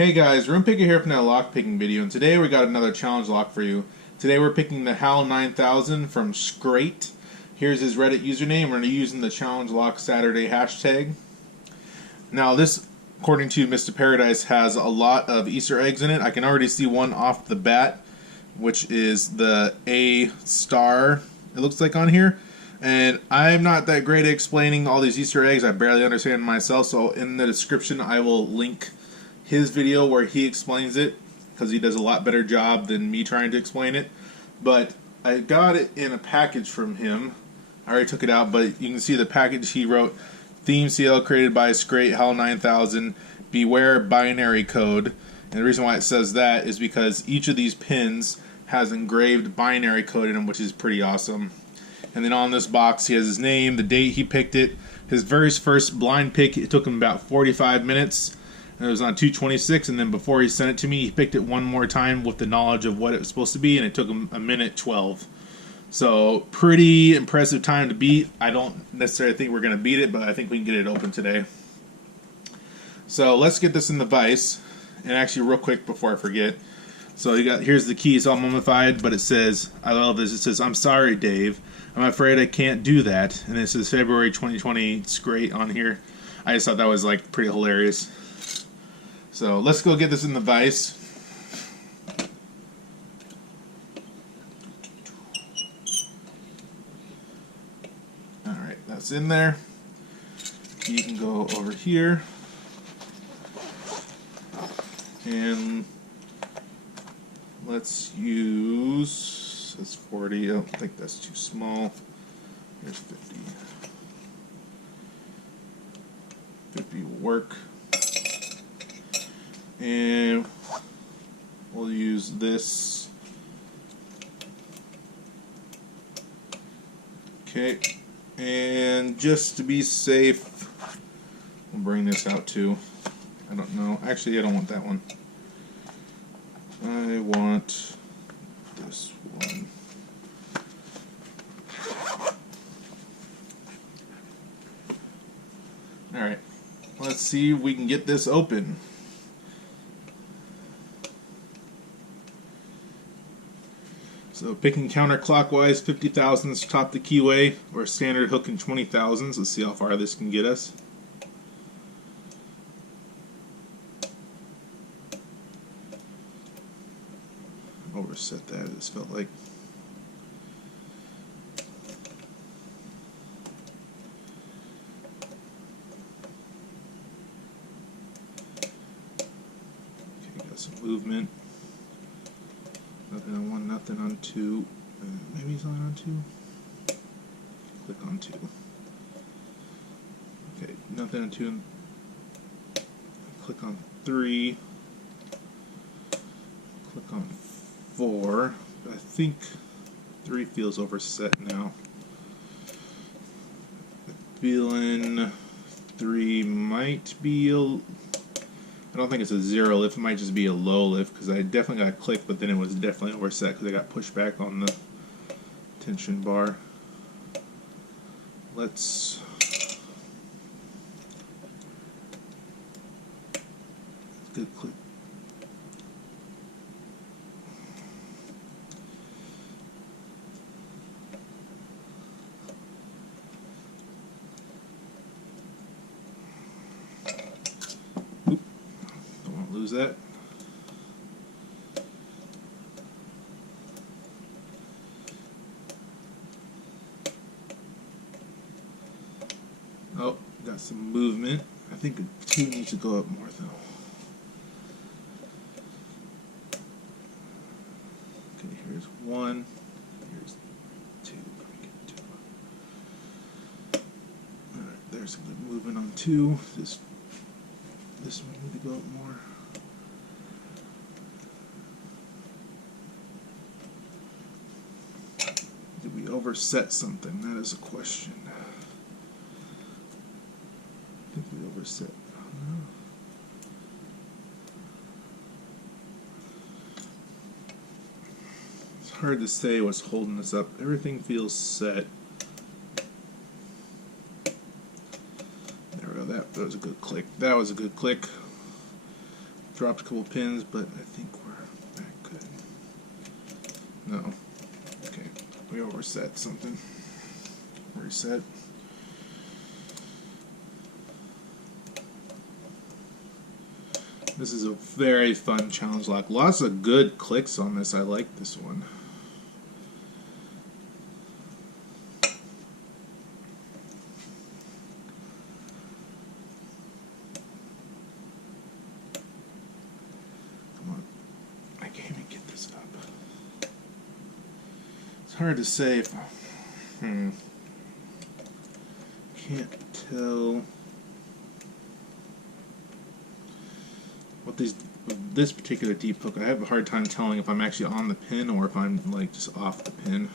Hey guys, RoonPicker here from that lock picking video, and today we got another challenge lock for you. Today we're picking the HAL 9000 from Scrate. Here's his Reddit username. We're going to be using the challenge lock Saturday hashtag. Now this, according to Mr. Paradise, has a lot of Easter eggs in it. I can already see one off the bat, which is the A star, it looks like on here. And I'm not that great at explaining all these Easter eggs. I barely understand myself, so in the description I will link his video where he explains it, because he does a lot better job than me trying to explain it. But I got it in a package from him. I already took it out, but you can see the package he wrote. Theme CL created by Scrate HAL 9000. Beware binary code. And the reason why it says that is because each of these pins has engraved binary code in them, which is pretty awesome. And then on this box he has his name, the date he picked it, his very first blind pick. It took him about 45 minutes. And it was on 226, and then before he sent it to me, he picked it one more time with the knowledge of what it was supposed to be, and it took him 1:12. So pretty impressive time to beat. I don't necessarily think we're going to beat it, but I think we can get it open today. So let's get this in the vise. And actually, real quick before I forget, so here's the key. It's all mummified, but it says, I love this. It says, "I'm sorry, Dave. I'm afraid I can't do that." And this is February 2020. It's great on here. I just thought that was like pretty hilarious. So let's go get this in the vise. Alright, that's in there. You can go over here. And let's use, that's 40, I don't think that's too small. Here's 50. 50 will work. And we'll use this. Okay, and just to be safe, we'll bring this out too. I don't know. Actually, I don't want that one. I want this one. Alright, let's see if we can get this open. So picking counterclockwise, 50 thousandths top the keyway, or standard hook in 20 thousandths. Let's see how far this can get us. Overset that, it just felt like. Okay, got some movement. Nothing on 1, nothing on 2. Maybe he's only on 2. Click on 2. Okay, nothing on 2. Click on 3. Click on 4. I think 3 feels overset now. Feeling 3 might be I don't think it's a zero lift, it might just be a low lift, because I definitely got a click, but then it was definitely overset because I got pushed back on the tension bar. Let's good click. Lose that. Oh, got some movement. I think a 2 needs to go up more though. Okay, here's 1. Here's 2. Alright, there's some good movement on 2. This one need to go up more. Did we overset something? That is a question. I think we overset. It's hard to say what's holding us up. Everything feels set. There we go. That was a good click. That was a good click. dropped a couple pins, but I think we're back good. No. Okay. We overset something. Reset. This is a very fun challenge lock. Lots of good clicks on this. I like this one. Come on. I can't even get this up. It's hard to say if... Can't tell... this particular deep hook, I have a hard time telling if I'm actually on the pin or if I'm like just off the pin.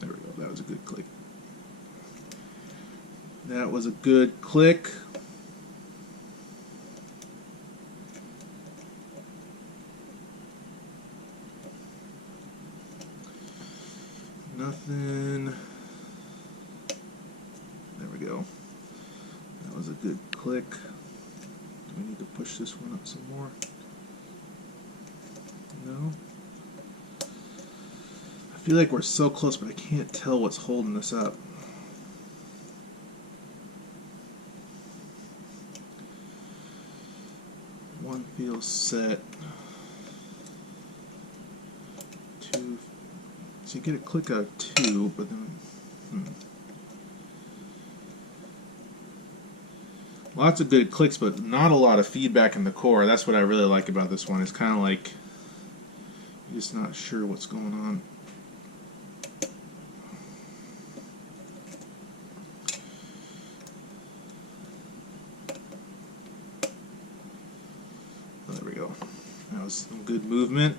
There we go. That was a good click. That was a good click. Nothing. There we go. That was a good click. Do we need to push this one up some more? No. I feel like we're so close, but I can't tell what's holding this up. One feels set. Two. So you get a click out of two, but then lots of good clicks, but not a lot of feedback in the core. That's what I really like about this one. It's kind of like you're just not sure what's going on. Oh, there we go. That was some good movement.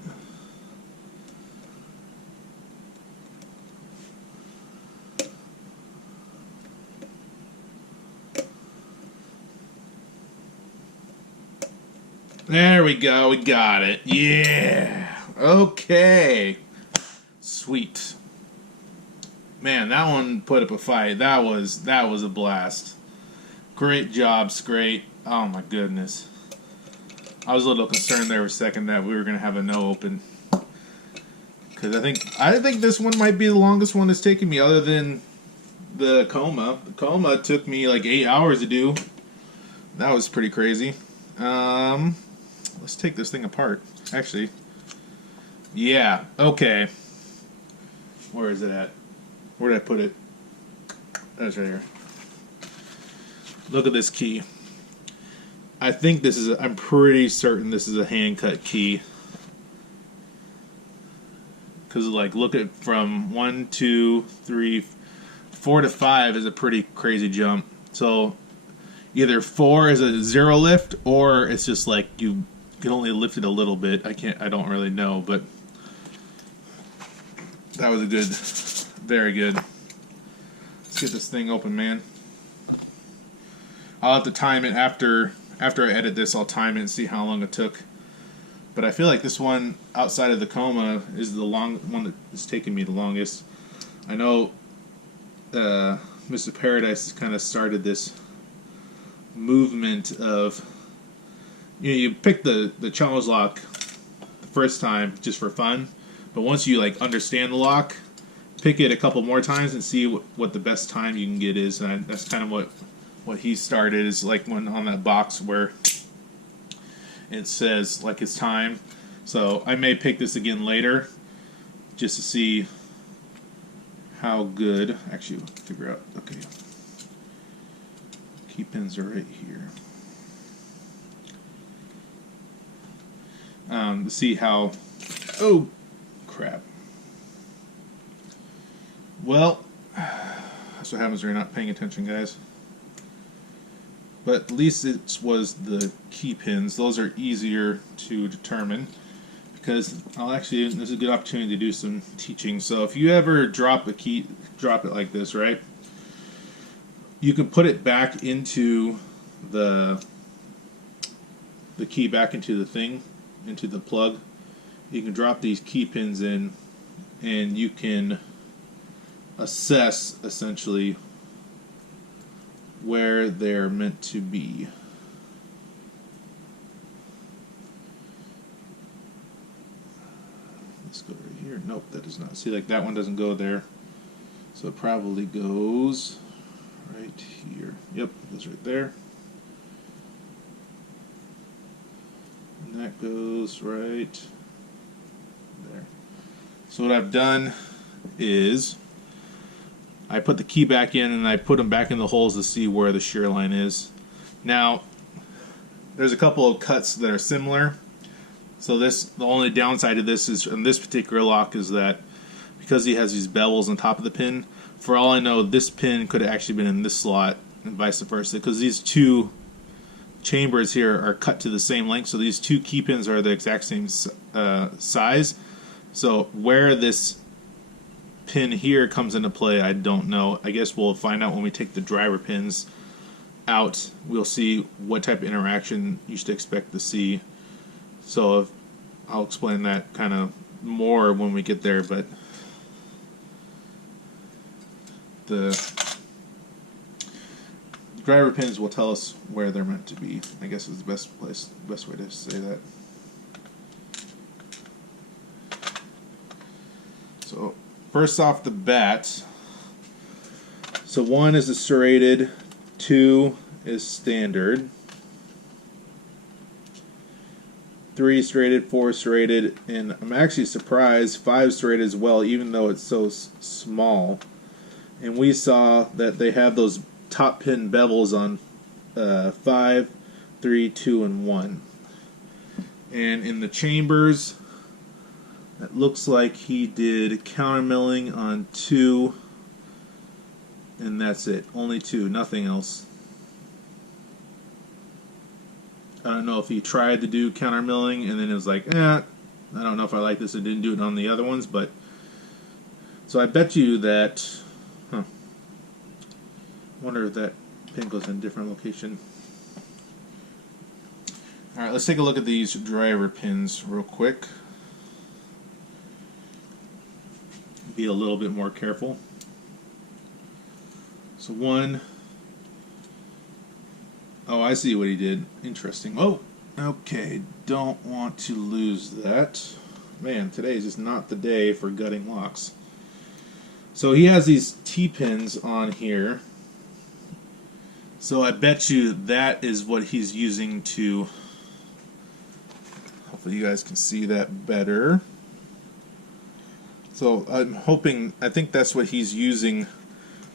There we go, we got it. Yeah. Okay. Sweet. Man, that one put up a fight. That was a blast. Great job, Scrate. Oh my goodness. I was a little concerned there for a second that we were gonna have a no open. Cause I think this one might be the longest one that's taken me other than the coma. The coma took me like 8 hours to do. That was pretty crazy. Let's take this thing apart. Actually, yeah, okay. Where is it at? Where did I put it? That's right here. Look at this key. I think this is, I'm pretty certain this is a hand cut key. Because, like, look at from 1, 2, 3, 4 to 5 is a pretty crazy jump. So, either 4 is a zero lift, or it's just like you can only lift it a little bit. I don't really know, but that was a good, very good. Let's get this thing open, man. I'll have to time it after I edit this. I'll time it and see how long it took. But I feel like this one, outside of the coma, is the one that is taking me the longest. I know Mr. Paradise has kind of started this movement of, you pick the challenge lock the first time just for fun, but once you like understand the lock, pick it a couple more times and see what the best time you can get is. And that's kind of what he started, is like when on that box where it says like it's time. So I may pick this again later just to see how good. Actually, figure out. Okay, key pins are right here. To see how. Oh, crap. Well, that's what happens when you're not paying attention, guys. But at least it was the key pins. Those are easier to determine because this is a good opportunity to do some teaching. So if you ever drop a key, drop it like this, right? You can put it back into the key back into the thing, into the plug, you can drop these key pins in, and you can assess essentially where they're meant to be. Let's go right here. Nope, that does not. See, like that one doesn't go there. So it probably goes right here. Yep, it goes right there. And that goes right there. So what I've done is I put the key back in and I put them back in the holes to see where the shear line is. Now, there's a couple of cuts that are similar. So the only downside of this is, in this particular lock, is that because he has these bevels on top of the pin, for all I know, this pin could have actually been in this slot and vice versa, because these two chambers here are cut to the same length, so these two key pins are the exact same size. So where this pin here comes into play, I don't know. I guess we'll find out when we take the driver pins out. We'll see what type of interaction you should expect to see. So I'll explain that kind of more when we get there, but the driver pins will tell us where they're meant to be, I guess is the best way to say that. So first off the bat, so 1 is a serrated, 2 is standard, 3 serrated, 4 serrated, and I'm actually surprised 5 serrated as well, even though it's so small. And we saw that they have those top pin bevels on 5, 3, 2, and 1. And in the chambers, it looks like he did countermilling on 2, and that's it. Only 2, nothing else. I don't know if he tried to do countermilling and then it was like, I don't know if I like this and didn't do it on the other ones, but so I bet you that, I wonder if that pin goes in a different location. Alright, let's take a look at these driver pins real quick. Be a little bit more careful. So 1, oh, I see what he did. Interesting. Oh, okay. Don't want to lose that. Man, today is just not the day for gutting locks. So he has these T-pins on here. So I bet you that is what he's using to... Hopefully you guys can see that better. So I think that's what he's using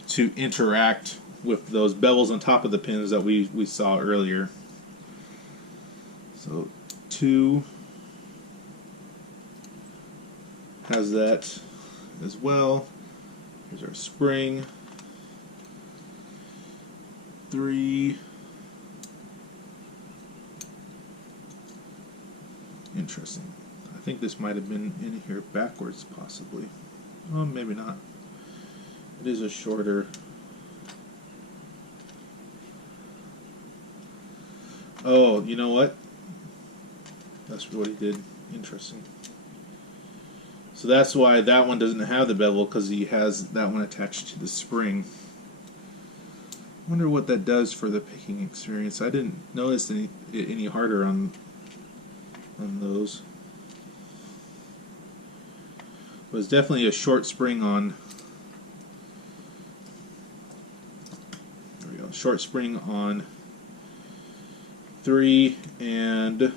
to interact with those bevels on top of the pins that we saw earlier. So 2 has that as well. Here's our spring. 3. Interesting. I think this might have been in here backwards, possibly. Oh, maybe not. It is a shorter... Oh, you know what? That's what he did. Interesting. So that's why that one doesn't have the bevel, because he has that one attached to the spring. I wonder what that does for the picking experience. I didn't notice any harder on those. It was definitely a short spring on. There we go. Short spring on 3 and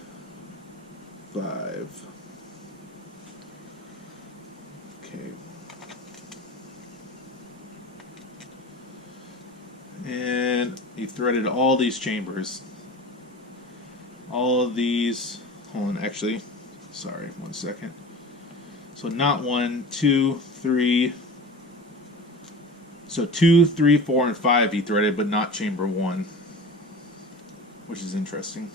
5. Okay. And he threaded all these chambers. All of these. Hold on, actually. Sorry, 1 second. So not 1, 2, 3. So 2, 3, 4, and 5 he threaded, but not chamber 1. Which is interesting.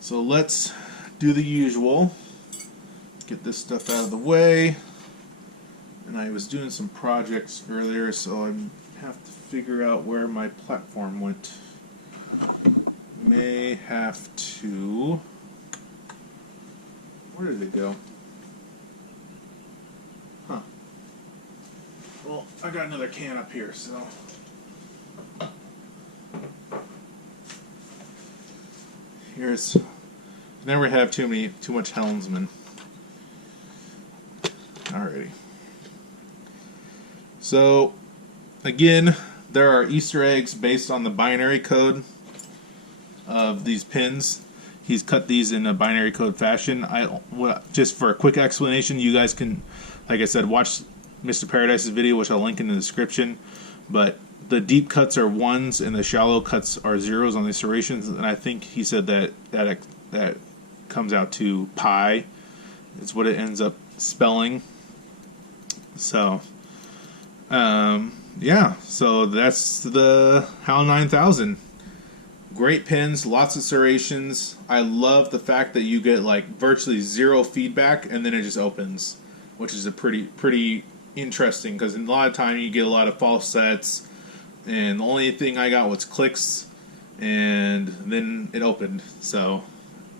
So let's do the usual. Get this stuff out of the way. And I was doing some projects earlier, so I have to figure out where my platform went. May have to Where did it go? Huh. Well, I got another can up here, so. Here's. Never have too much helmsman. Alrighty. So, again, there are Easter eggs based on the binary code of these pins. He's cut these in a binary code fashion. Just for a quick explanation, you guys can, like I said, watch Mr. Paradise's video, which I'll link in the description. But the deep cuts are ones and the shallow cuts are zeros on the serrations, and I think he said that comes out to pi. It's what it ends up spelling. So, yeah. So that's the HAL 9000. Great pins, lots of serrations. I love the fact that you get like virtually zero feedback and then it just opens, which is a pretty interesting, because in a lot of time you get a lot of false sets, and the only thing I got was clicks, and then it opened. So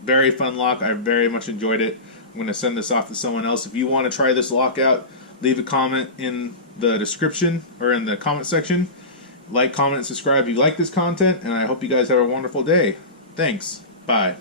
very fun lock. I very much enjoyed it. I'm going to send this off to someone else. If you want to try this lock out, leave a comment in the description or in the comment section. Like, comment, and subscribe if you like this content, and I hope you guys have a wonderful day. Thanks. Bye.